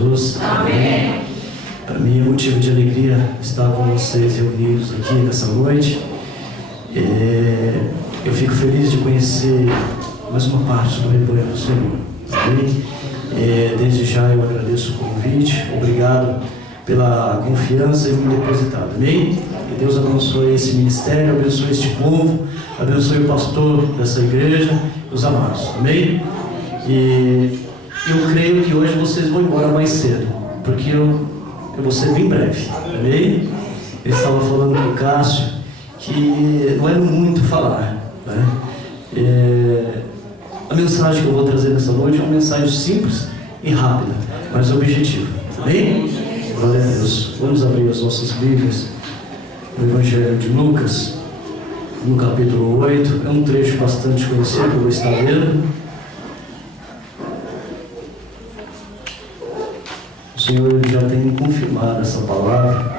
Jesus. Amém. Para mim é motivo de alegria estar com vocês reunidos aqui nessa noite. Eu fico feliz de conhecer mais uma parte do rebanho do Senhor. Amém? Desde já eu agradeço o convite. Obrigado pela confiança em me depositar. Amém? Que Deus abençoe esse ministério, abençoe este povo, abençoe o pastor dessa igreja, os amados. Amém? E eu creio que hoje vocês vão embora mais cedo, porque eu vou ser bem breve. Amém? Ele estava falando com o Cássio que não é muito falar, né? A mensagem que eu vou trazer nessa noite é uma mensagem simples e rápida, mas objetiva. Amém? Glória a Deus. Vamos abrir as nossas Bíblias no Evangelho de Lucas, no capítulo 8. É um trecho bastante conhecido que eu vou estar lendo. O Senhor já tem confirmado essa palavra.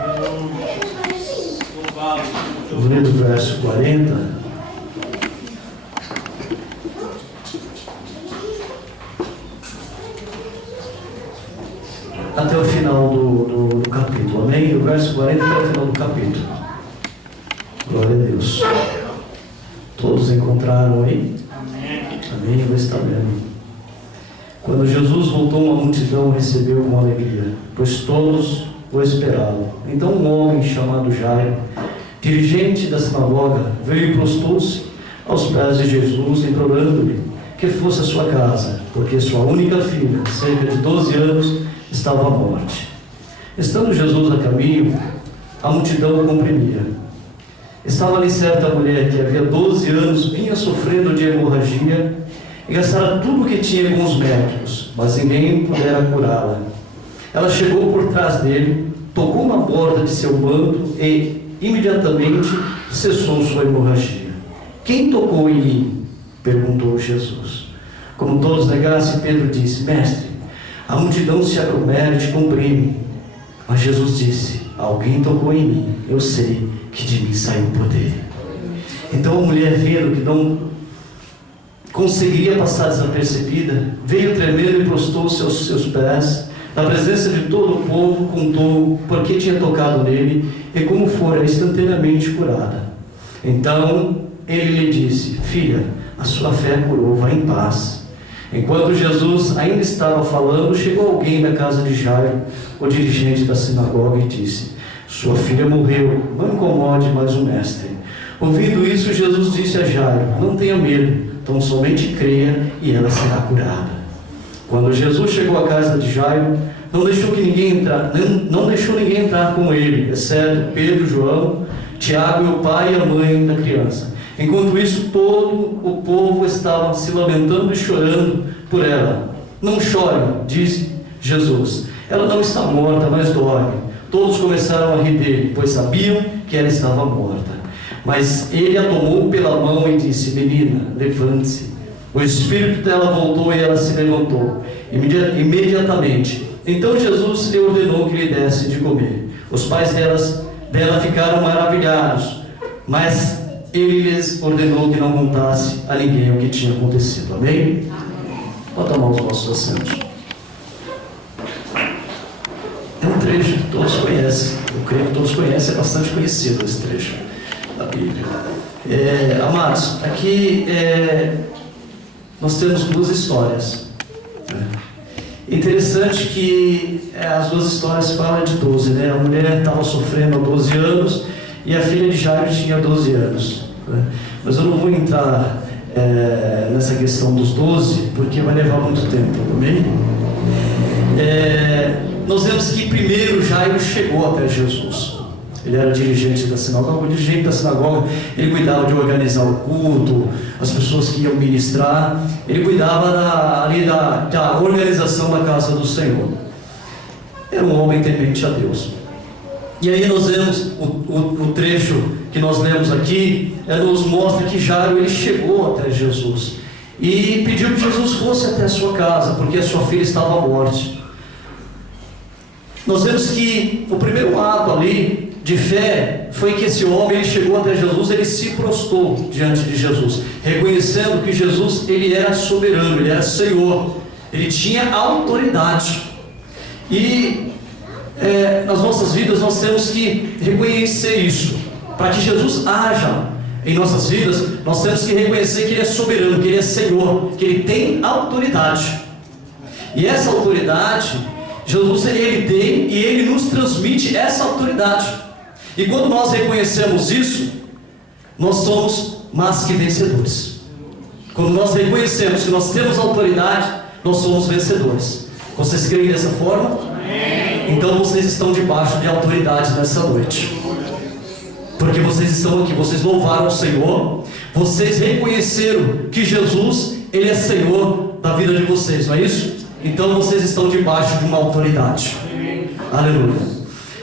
Eu vou ler do verso 40 até o final do capítulo. Amém? Do verso 40 até o final do capítulo. Glória a Deus. Todos encontraram aí? Amém? Eu vou estar lendo. Quando Jesus voltou, uma multidão o recebeu com alegria, pois todos o esperavam. Então um homem chamado Jairo, dirigente da sinagoga, veio e prostou-se aos pés de Jesus, implorando-lhe que fosse à sua casa, porque sua única filha, cerca de 12 anos, estava à morte. Estando Jesus a caminho, a multidão o comprimia. Estava ali certa mulher que havia 12 anos vinha sofrendo de hemorragia e gastara tudo o que tinha com os médicos, mas ninguém pudera curá-la. Ela chegou por trás dele, tocou uma borda de seu manto e imediatamente cessou sua hemorragia. Quem tocou em mim? Perguntou Jesus. Como todos negassem, Pedro disse: Mestre, a multidão se agromera e te comprime. Mas Jesus disse: alguém tocou em mim, eu sei que de mim saiu o poder. Então a mulher, vendo que não conseguiria passar desapercebida, veio tremendo e prostou-se aos seus pés. Na presença de todo o povo, contou por que tinha tocado nele e como fora instantaneamente curada. Então ele lhe disse: filha, a sua fé curou, vá em paz. Enquanto Jesus ainda estava falando, chegou alguém da casa de Jairo, o dirigente da sinagoga, e disse: sua filha morreu, não incomode mais o mestre. Ouvindo isso, Jesus disse a Jairo: não tenha medo, tão somente creia e ela será curada. Quando Jesus chegou à casa de Jairo, não deixou ninguém entrar com ele, exceto Pedro, João, Tiago e o pai e a mãe da criança. Enquanto isso, todo o povo estava se lamentando e chorando por ela. Não chorem, disse Jesus, ela não está morta, mas dorme. Todos começaram a rir dele, pois sabiam que ela estava morta. Mas ele a tomou pela mão e disse: menina, levante-se. O espírito dela voltou e ela se levantou imediatamente. Então Jesus lhe ordenou que lhe desse de comer. Os pais dela ficaram maravilhados, mas ele lhes ordenou que não contasse a ninguém o que tinha acontecido. Amém? Pode tomar os nossos assentos. É um trecho que todos conhecem. Eu creio que todos conhecem, é bastante conhecido esse trecho da Bíblia. Amados, aqui nós temos duas histórias. Interessante que as duas histórias falam de 12, né? A mulher estava sofrendo há 12 anos e a filha de Jairo tinha 12 anos. Mas eu não vou entrar nessa questão dos 12, porque vai levar muito tempo, amém? Nós vemos que primeiro Jairo chegou até Jesus. Ele era dirigente da sinagoga. O dirigente da sinagoga, ele cuidava de organizar o culto, as pessoas que iam ministrar. Ele cuidava da organização da casa do Senhor. Era um homem temente a Deus. E aí nós vemos o trecho que nós lemos aqui, nos mostra que Jairo, ele chegou até Jesus e pediu que Jesus fosse até a sua casa, porque a sua filha estava à morte. Nós vemos que o primeiro ato ali de fé foi que esse homem, ele chegou até Jesus, ele se prostou diante de Jesus, reconhecendo que Jesus, ele era soberano, ele era Senhor, ele tinha autoridade. E nas nossas vidas nós temos que reconhecer isso. Para que Jesus haja em nossas vidas, nós temos que reconhecer que Ele é soberano, que Ele é Senhor, que Ele tem autoridade. E essa autoridade, Jesus Ele tem e Ele nos transmite essa autoridade. E quando nós reconhecemos isso, nós somos mais que vencedores. Quando nós reconhecemos que nós temos autoridade, nós somos vencedores. Vocês creem dessa forma? Amém. Então vocês estão debaixo de autoridade nessa noite. Porque vocês estão aqui, vocês louvaram o Senhor, vocês reconheceram que Jesus, Ele é Senhor da vida de vocês, não é isso? Então vocês estão debaixo de uma autoridade. Amém. Aleluia.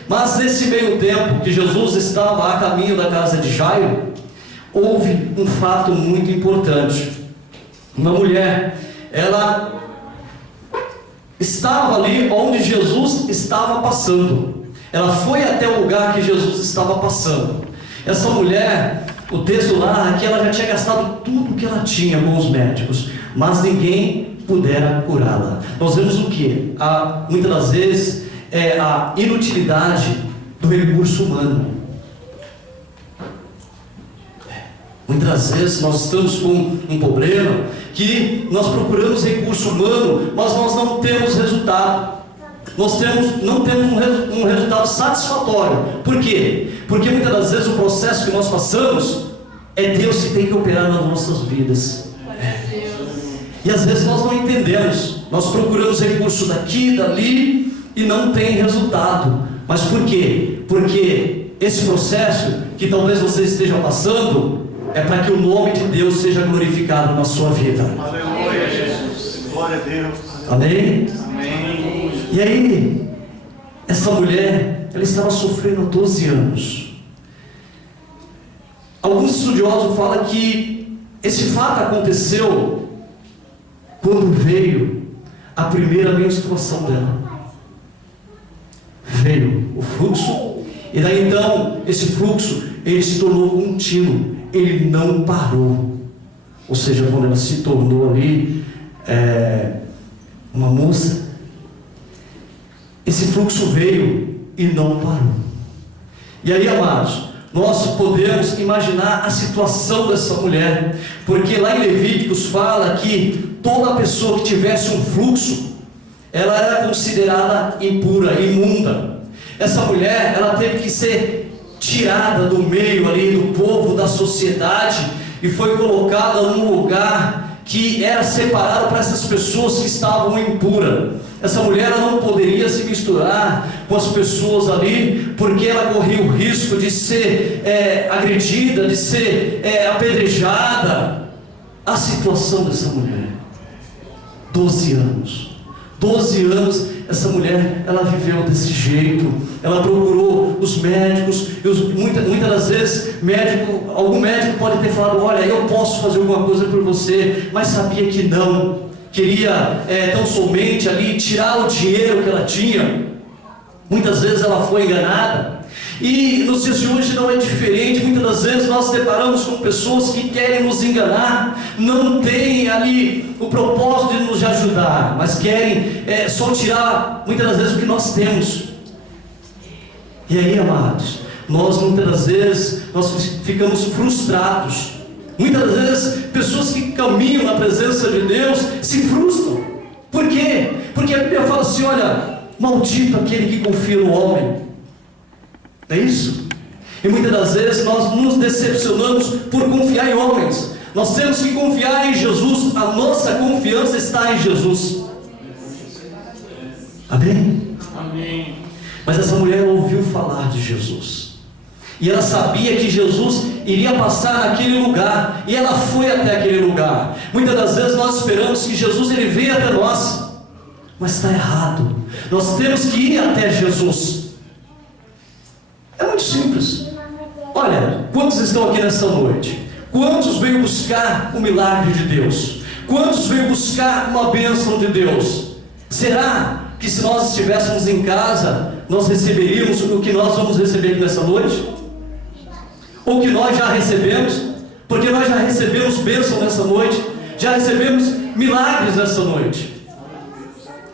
Mas nesse meio tempo que Jesus estava a caminho da casa de Jairo, houve um fato muito importante. Uma mulher, ela estava ali onde Jesus estava passando. Ela foi até o lugar que Jesus estava passando. Essa mulher, o texto lá, que ela já tinha gastado tudo que ela tinha com os médicos, mas ninguém pudera curá-la. Nós vemos o que? Muitas das vezes é a inutilidade do recurso humano. Muitas vezes nós estamos com um problema que nós procuramos recurso humano, mas nós não temos resultado. Nós não temos um resultado satisfatório. Por quê? Porque muitas das vezes o processo que nós passamos é Deus que tem que operar nas nossas vidas. E às vezes nós não entendemos. Nós procuramos recurso daqui, dali e não tem resultado. Mas por quê? Porque esse processo que talvez você esteja passando é para que o nome de Deus seja glorificado na sua vida. Aleluia, Jesus. Glória a Deus. Amém? Amém. E aí, essa mulher, ela estava sofrendo há 12 anos. Alguns estudiosos falam que esse fato aconteceu quando veio a primeira menstruação dela. Veio o fluxo, e daí então, esse fluxo, ele se tornou contínuo, ele não parou. Ou seja, quando ela se tornou ali uma moça, esse fluxo veio e não parou. E aí, amados, nós podemos imaginar a situação dessa mulher, porque lá em Levíticos fala que toda pessoa que tivesse um fluxo, ela era considerada impura, imunda. Essa mulher, ela teve que ser tirada do meio ali, do povo, da sociedade, e foi colocada num lugar que era separado para essas pessoas que estavam impuras. Essa mulher ela não poderia se misturar com as pessoas ali, porque ela corria o risco de ser agredida, de ser apedrejada. A situação dessa mulher, 12 anos, essa mulher, ela viveu desse jeito. Ela procurou os médicos, muitas das vezes algum médico pode ter falado: olha, eu posso fazer alguma coisa por você, mas sabia que não, queria tão somente ali tirar o dinheiro que ela tinha. Muitas vezes ela foi enganada. E nos dias de hoje não é diferente. Muitas das vezes nós deparamos com pessoas que querem nos enganar, não têm ali o propósito de nos ajudar, mas querem só tirar muitas das vezes o que nós temos. E aí, amados, nós muitas das vezes nós ficamos frustrados. Muitas das vezes pessoas que caminham na presença de Deus se frustram. Por quê? Porque a Bíblia fala assim: olha, maldito aquele que confia no homem. É isso? E muitas das vezes nós nos decepcionamos por confiar em homens. Nós temos que confiar em Jesus. A nossa confiança está em Jesus. Amém? Amém. Mas essa mulher ouviu falar de Jesus, e ela sabia que Jesus iria passar naquele lugar, e ela foi até aquele lugar. Muitas das vezes nós esperamos que Jesus ele venha até nós, mas está errado. Nós temos que ir até Jesus. É muito simples. Olha, quantos estão aqui nesta noite? Quantos veio buscar o milagre de Deus? Quantos veio buscar uma bênção de Deus? Será que se nós estivéssemos em casa, nós receberíamos o que nós vamos receber aqui nessa noite? Ou que nós já recebemos? Porque nós já recebemos bênção nessa noite, já recebemos milagres nessa noite.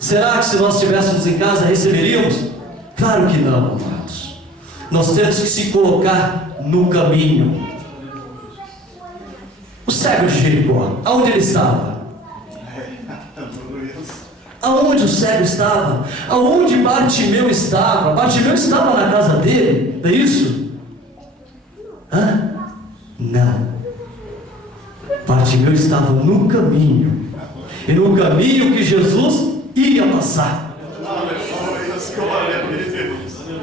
Será que se nós estivéssemos em casa receberíamos? Claro que não, amados. Nós temos que se colocar no caminho. O cego de Jericó, aonde ele estava? Aonde o cego estava? Aonde Bartimeu estava? Bartimeu estava na casa dele, não é isso? Não. Bartimeu estava no caminho. E no caminho que Jesus ia passar.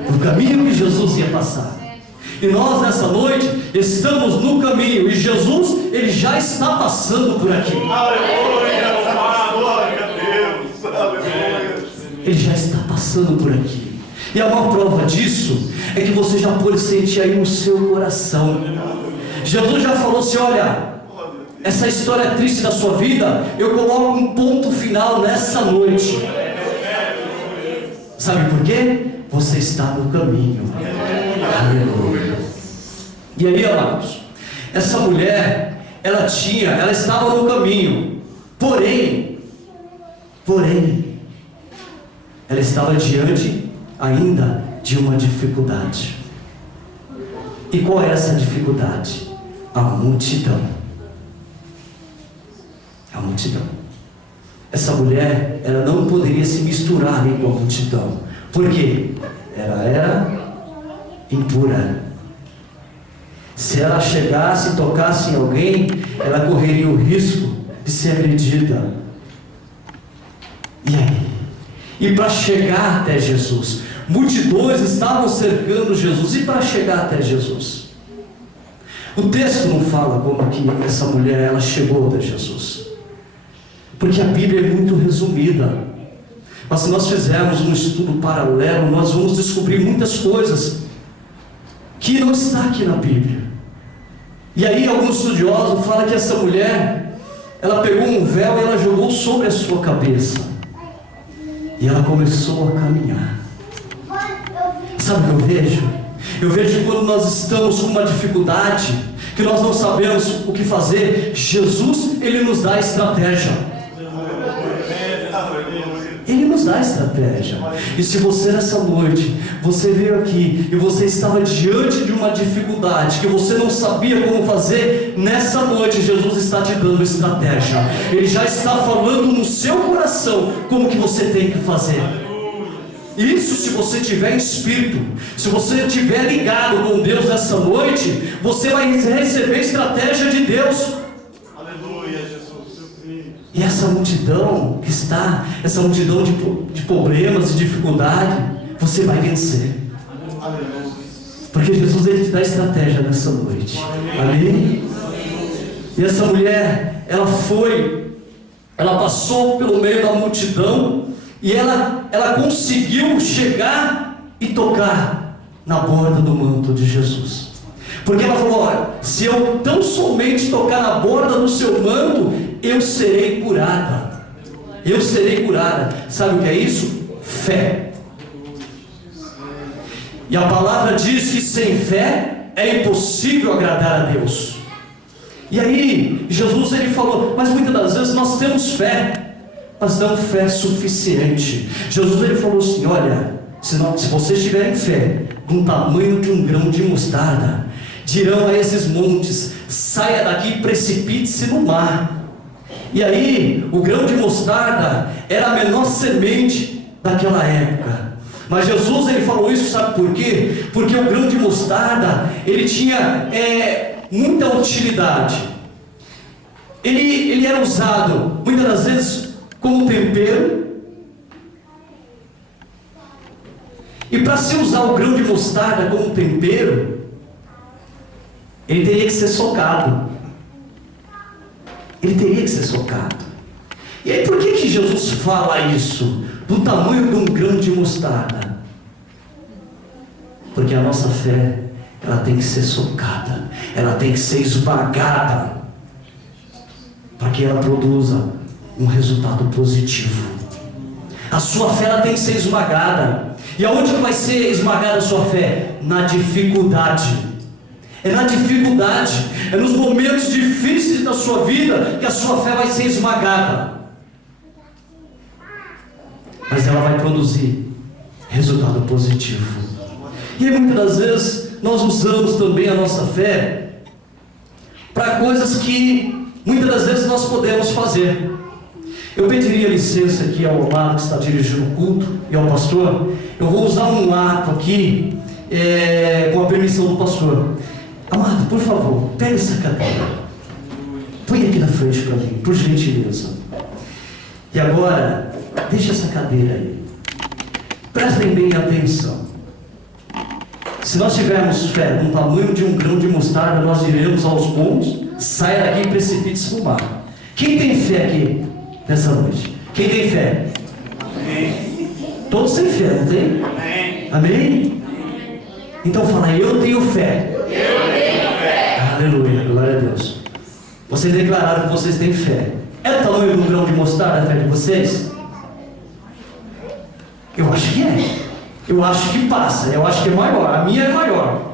No caminho que Jesus ia passar. E nós nessa noite estamos no caminho. E Jesus, ele já está passando por aqui. Ele já está passando por aqui. E a maior prova disso é que você já pode sentir aí no seu coração. Jesus já falou assim: olha, essa história triste da sua vida, eu coloco um ponto final nessa noite. Sabe por quê? Você está no caminho. Aleluia. E aí, amados, essa mulher, ela estava no caminho. Porém, ela estava diante ainda de uma dificuldade. E qual é essa dificuldade? A multidão. A multidão. Essa mulher, ela não poderia se misturar com a multidão. Por quê? Ela era impura. Se ela chegasse e tocasse em alguém, ela correria o risco de ser agredida. E aí? E para chegar até Jesus, multidões estavam cercando Jesus. E para chegar até Jesus? O texto não fala como que essa mulher ela chegou até Jesus, porque a Bíblia é muito resumida. Mas se nós fizermos um estudo paralelo, nós vamos descobrir muitas coisas que não está aqui na Bíblia. E aí alguns estudiosos falam que essa mulher, ela pegou um véu e ela jogou sobre a sua cabeça. E ela começou a caminhar. Sabe o que eu vejo? Eu vejo que quando nós estamos com uma dificuldade, que nós não sabemos o que fazer, Jesus, Ele nos dá estratégia. Ele nos dá estratégia. E se você nessa noite, você veio aqui e você estava diante de uma dificuldade que você não sabia como fazer, nessa noite Jesus está te dando estratégia. Ele já está falando no seu coração como que você tem que fazer. Isso se você tiver em espírito, se você estiver ligado com Deus nessa noite, você vai receber estratégia de Deus. Aleluia, Jesus. E essa multidão que está, essa multidão de problemas e dificuldade, você vai vencer. Aleluia. Porque Jesus, Ele te dá estratégia nessa noite. Amém? E essa mulher, ela passou pelo meio da multidão, e ela conseguiu chegar e tocar na borda do manto de Jesus. Porque ela falou: olha, se eu tão somente tocar na borda do seu manto, eu serei curada. Eu serei curada. Sabe o que é isso? Fé. E a palavra diz que sem fé é impossível agradar a Deus. E aí Jesus, ele falou: mas muitas das vezes nós temos fé, mas não fé suficiente. Jesus, ele falou assim: olha, se vocês tiverem fé do tamanho de um grão de mostarda, dirão a esses montes: saia daqui e precipite-se no mar. E aí, o grão de mostarda era a menor semente daquela época. Mas Jesus, ele falou isso, sabe por quê? Porque o grão de mostarda, ele tinha muita utilidade. Ele era usado, muitas das vezes, como tempero. E para se usar o grão de mostarda como tempero, ele teria que ser socado. Ele teria que ser socado. E aí por que Jesus fala isso? Do tamanho de um grão de mostarda? Porque a nossa fé, ela tem que ser socada, ela tem que ser esmagada, para que ela produza um resultado positivo. A sua fé, ela tem que ser esmagada. E aonde que vai ser esmagada a sua fé? Na dificuldade. É na dificuldade, é nos momentos difíceis da sua vida que a sua fé vai ser esmagada. mas ela vai produzir resultado positivo. E aí, muitas das vezes nós usamos também a nossa fé para coisas que muitas das vezes nós podemos fazer. Eu pediria licença aqui ao amado que está dirigindo o culto e ao pastor. Eu vou usar um ato aqui, com a permissão do pastor. Amado, por favor, pega essa cadeira, põe aqui na frente para mim, por gentileza. E agora, deixa essa cadeira aí. Prestem bem atenção. Se nós tivermos fé no tamanho de um grão de mostarda, nós diremos aos montes: saia daqui e precipite-se no mar. Quem tem fé aqui nessa noite? Quem tem fé? Amém. Todos têm fé, não tem? Amém. Amém? Então fala: eu tenho fé. Eu tenho fé. Aleluia, glória a Deus. Vocês declararam que vocês têm fé. É o tamanho de um grão de mostarda a fé de vocês? Eu acho que é. Eu acho que passa. Eu acho que é maior. A minha é maior.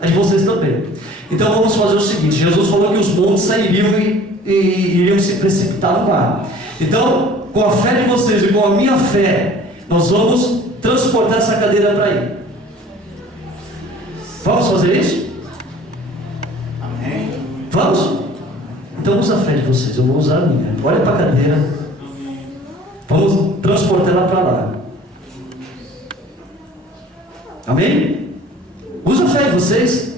A de vocês também. Então vamos fazer o seguinte: Jesus falou que os montes sairiam e iriam se precipitar no mar. Então, com a fé de vocês e com a minha fé, nós vamos transportar essa cadeira para aí. Vamos fazer isso? Amém. Vamos? Então usa a fé de vocês, eu vou usar a minha. Olha para a cadeira. Vamos transportar ela para lá. Amém? Usa a fé de vocês.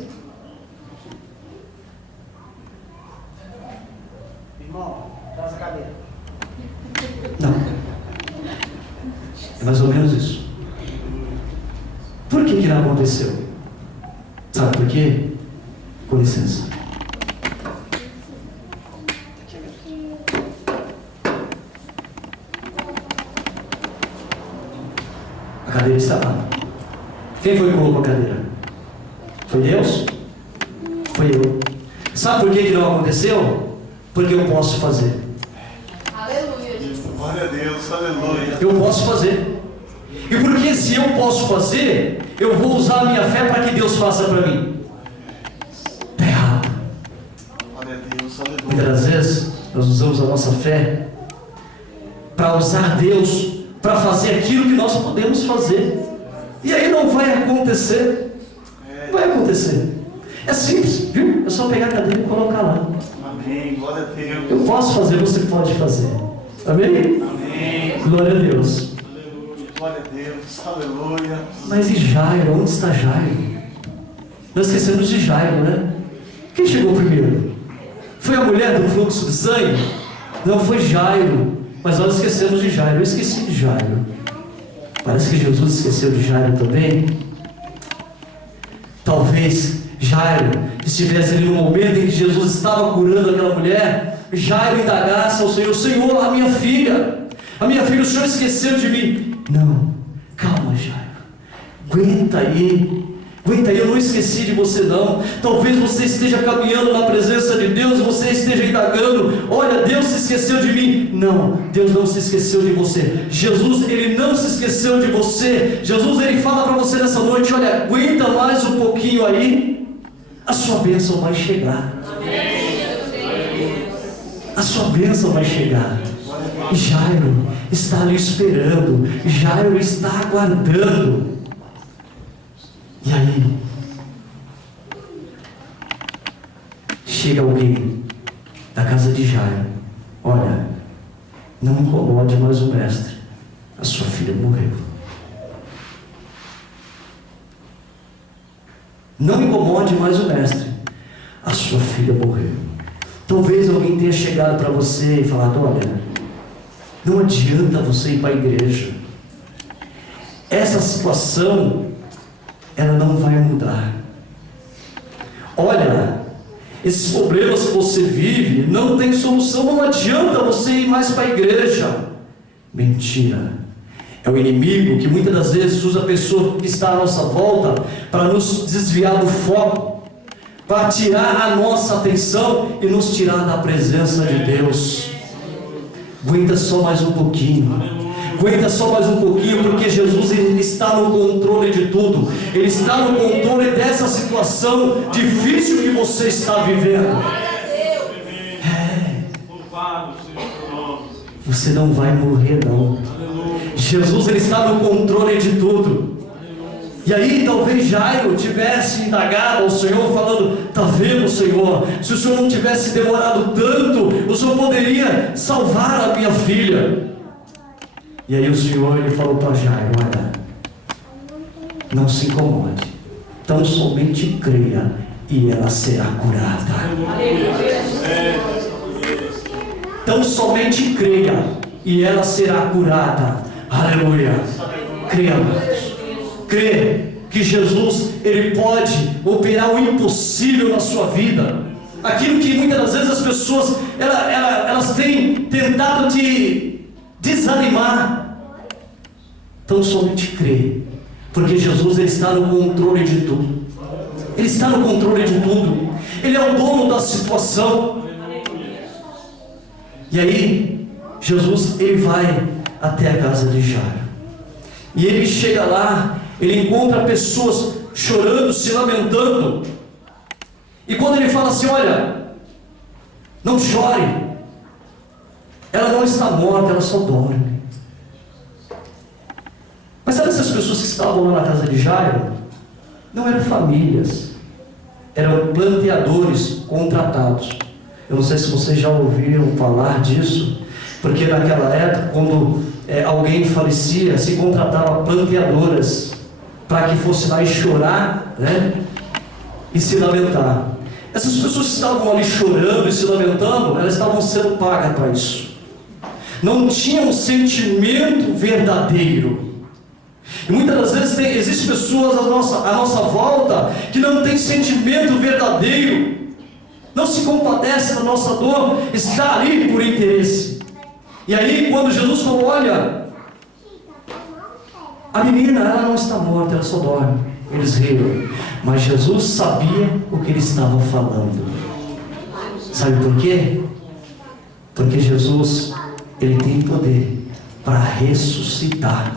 Irmão, traz a cadeira. Não. É mais ou menos isso. Por que não aconteceu? Sabe por quê? Com licença. A cadeira está lá. Quem foi que colocou a cadeira? Foi Deus? Foi eu. Sabe por que não aconteceu? Porque eu posso fazer. Aleluia, Jesus. Glória a Deus, aleluia. Eu posso fazer. E porque se eu posso fazer, eu vou usar a minha fé para que Deus faça para mim. Está errado. Glória a Deus, aleluia. Muitas das vezes nós usamos a nossa fé para usar Deus para fazer aquilo que nós podemos fazer. E aí não vai acontecer. Não vai acontecer. É simples, viu? É só pegar a cadeira e colocar lá. Amém, glória a Deus. Eu posso fazer, você pode fazer. Amém? Amém. Glória a Deus. Glória a Deus, aleluia. Mas e Jairo? Onde está Jairo? Nós esquecemos de Jairo, né? Quem chegou primeiro? Foi a mulher do fluxo de sangue? Não, foi Jairo. Mas nós esquecemos de Jairo. Eu esqueci de Jairo. Parece que Jesus esqueceu de Jairo também. Talvez Jairo estivesse ali no momento em que Jesus estava curando aquela mulher. Jairo indagasse ao Senhor: Senhor, a minha filha, o Senhor esqueceu de mim. Não, calma, Jairo, aguenta aí, eu não esqueci de você não. Talvez você esteja caminhando na presença de Deus e você esteja indagando: olha, Deus se esqueceu de mim. Não, Deus não se esqueceu de você. Jesus, Ele não se esqueceu de você. Jesus, Ele fala para você nessa noite: olha, aguenta mais um pouquinho aí, a sua bênção vai chegar. A sua bênção vai chegar. E Jairo está ali esperando, Jairo está aguardando. E aí chega alguém da casa de Jairo: olha, não incomode mais o mestre, a sua filha morreu. Não incomode mais o mestre, a sua filha morreu. Talvez alguém tenha chegado para você e falado: olha, não adianta você ir para a igreja, essa situação ela não vai mudar. Olha, esses problemas que você vive não tem solução, não adianta você ir mais para a igreja. Mentira. É o inimigo que muitas das vezes usa a pessoa que está à nossa volta para nos desviar do foco, para tirar a nossa atenção e nos tirar da presença de Deus. Aguenta só mais um pouquinho. Aguenta só mais um pouquinho, porque Jesus, Ele está no controle de tudo. Ele está no controle dessa situação difícil que você está vivendo. Você não vai morrer não. Jesus, ele está no controle de tudo. E aí talvez Jairo tivesse indagado ao Senhor, falando: está vendo, Senhor, se o Senhor não tivesse demorado tanto, o Senhor poderia salvar a minha filha. E aí o Senhor, ele falou para Jairo: olha, não se incomode, tão somente creia e ela será curada. Tão somente creia e ela será curada. Aleluia. Creia, amados. Crê que Jesus, ele pode operar o impossível na sua vida. Aquilo que muitas das vezes as pessoas elas têm tentado te desanimar. Então somente crê, porque Jesus, ele está no controle de tudo. Ele está no controle de tudo. Ele é o dono da situação. E aí Jesus, ele vai até a casa de Jairo. E ele chega lá, ele encontra pessoas chorando, se lamentando. E quando ele fala assim: olha, não chore, ela não está morta, ela só dorme. Mas sabe, essas pessoas que estavam lá na casa de Jairo não eram famílias, eram planteadores contratados. Eu não sei se vocês já ouviram falar disso, porque naquela época, quando alguém falecia, se contratava planteadoras para que fosse lá e chorar, né, e se lamentar. Essas pessoas que estavam ali chorando e se lamentando, elas estavam sendo pagas para isso. Não tinham um sentimento verdadeiro. E muitas das vezes existem pessoas à nossa volta que não têm sentimento verdadeiro, não se compadece da nossa dor, está ali por interesse. E aí quando Jesus falou: olha, a menina, ela não está morta, ela só dorme, eles riram. Mas Jesus sabia o que ele estava falando. Sabe por quê? Porque Jesus, ele tem poder para ressuscitar.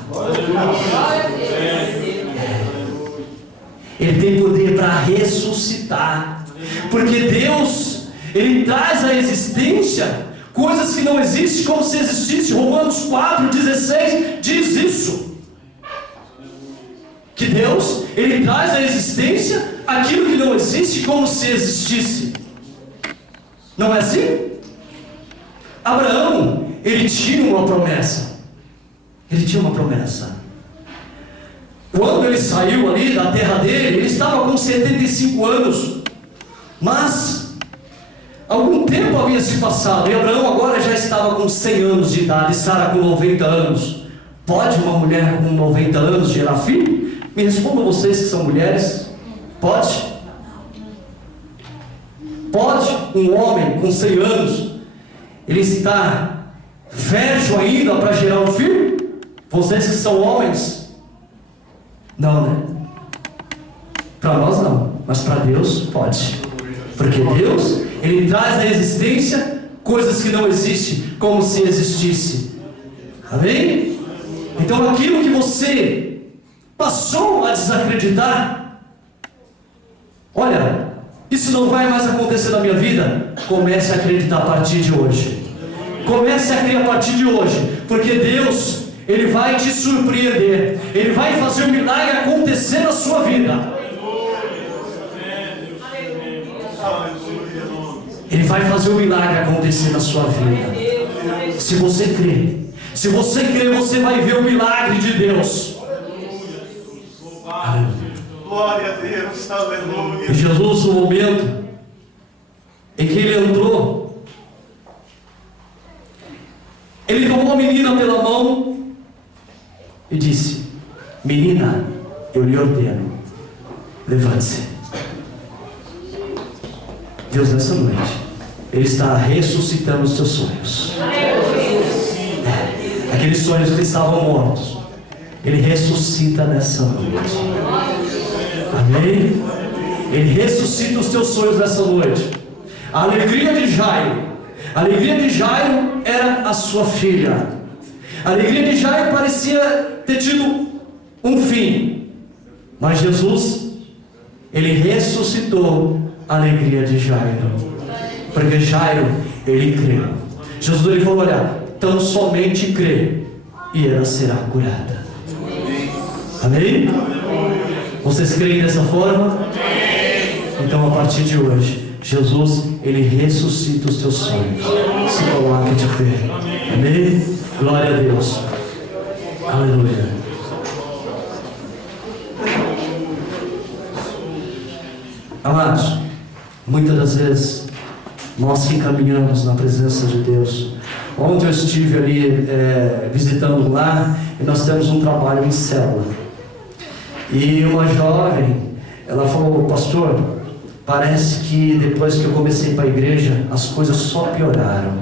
Ele tem poder para ressuscitar. Porque Deus, ele traz à existência coisas que não existem como se existissem. Romanos 4,16 diz isso. Que Deus, ele traz à existência aquilo que não existe como se existisse. Não é assim? Abraão, ele tinha uma promessa. Ele tinha uma promessa. Quando ele saiu ali da terra dele, ele estava com 75 anos. Mas algum tempo havia se passado, e Abraão agora já estava com 100 anos de idade, e Sara com 90 anos. Pode uma mulher com 90 anos gerar filho? Me respondam vocês que são mulheres. Pode? Pode um homem com 100 anos, ele está velho ainda para gerar um filho? Vocês que são homens? Não, né? Para nós não, mas para Deus pode. Porque Deus, ele traz à existência coisas que não existem como se existisse. Amém? Então aquilo que você passou a desacreditar, olha, isso não vai mais acontecer na minha vida. Comece a acreditar a partir de hoje. Comece a crer a partir de hoje, porque Deus, ele vai te surpreender. Ele vai fazer um milagre acontecer na sua vida. Ele vai fazer um milagre acontecer na sua vida. Se você crer, se você crer, você vai ver o milagre de Deus. Glória a Deus, aleluia. E Jesus, no momento em que ele entrou, ele tomou a menina pela mão e disse: menina, eu lhe ordeno, levante-se. Deus, nessa noite, ele está ressuscitando os teus sonhos. Aqueles sonhos que estavam mortos, ele ressuscita nessa noite. Amém? Ele ressuscita os teus sonhos nessa noite. A alegria de Jairo, a alegria de Jairo era a sua filha. A alegria de Jairo parecia ter tido um fim, mas Jesus, ele ressuscitou a alegria de Jairo, porque Jairo, ele creu. Jesus, ele falou: olha, tão somente crê e ela será curada. Amém? Vocês creem dessa forma? Então, a partir de hoje, Jesus, Ele ressuscita os teus sonhos. Se coloque de pé. Amém? Glória a Deus. Aleluia. Amados, muitas das vezes nós que caminhamos na presença de Deus. Ontem eu estive ali visitando lá, e nós temos um trabalho em célula. E uma jovem, ela falou: pastor, parece que depois que eu comecei para a igreja, as coisas só pioraram.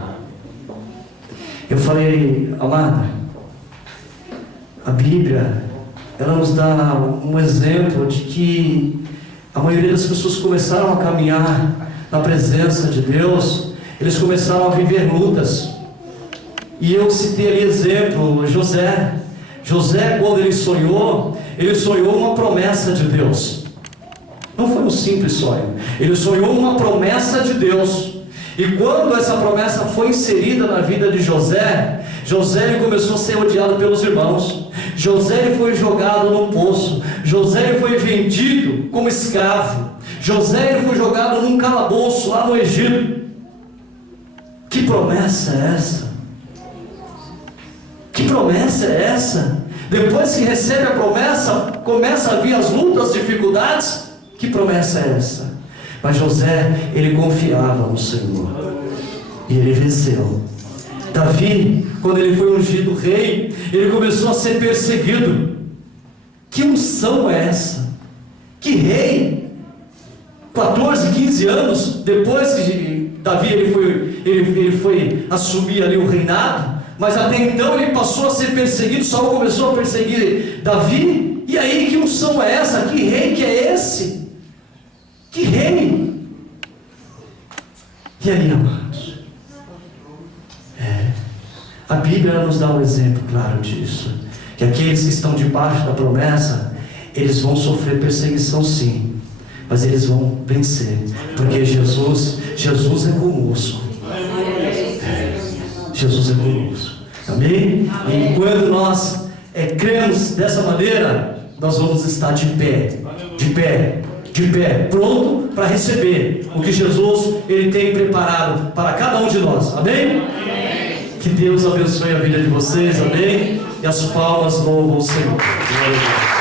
Eu falei: amada, a Bíblia, ela nos dá um exemplo de que a maioria das pessoas começaram a caminhar na presença de Deus, eles começaram a viver lutas. E eu citei ali exemplo, José. José, quando ele sonhou uma promessa de Deus. Não foi um simples sonho, ele sonhou uma promessa de Deus. E quando essa promessa foi inserida na vida de José, ele começou a ser odiado pelos irmãos. José ele foi jogado num poço. José ele foi vendido como escravo. José ele foi jogado num calabouço lá no Egito. Que promessa é essa? Que promessa é essa? Depois que recebe a promessa, começa a vir as lutas, as dificuldades. Que promessa é essa? Mas José, ele confiava no Senhor, e ele venceu. Davi, quando ele foi ungido rei, ele começou a ser perseguido. Que unção é essa? Que rei? 14, 15 anos depois que Davi ele foi assumir ali o reinado, mas até então ele passou a ser perseguido. Saul começou a perseguir Davi. E aí, que unção é essa? Que rei que é esse? Que rei? E aí, amados? A Bíblia nos dá um exemplo claro disso. Que aqueles que estão debaixo da promessa, eles vão sofrer perseguição sim, mas eles vão vencer, porque Jesus é conosco. Jesus é conosco. Amém? E quando nós cremos dessa maneira, nós vamos estar de pé, pronto para receber o que Jesus ele tem preparado para cada um de nós. Amém? Que Deus abençoe a vida de vocês. Amém? E as palmas louvam o Senhor. Glória a Deus.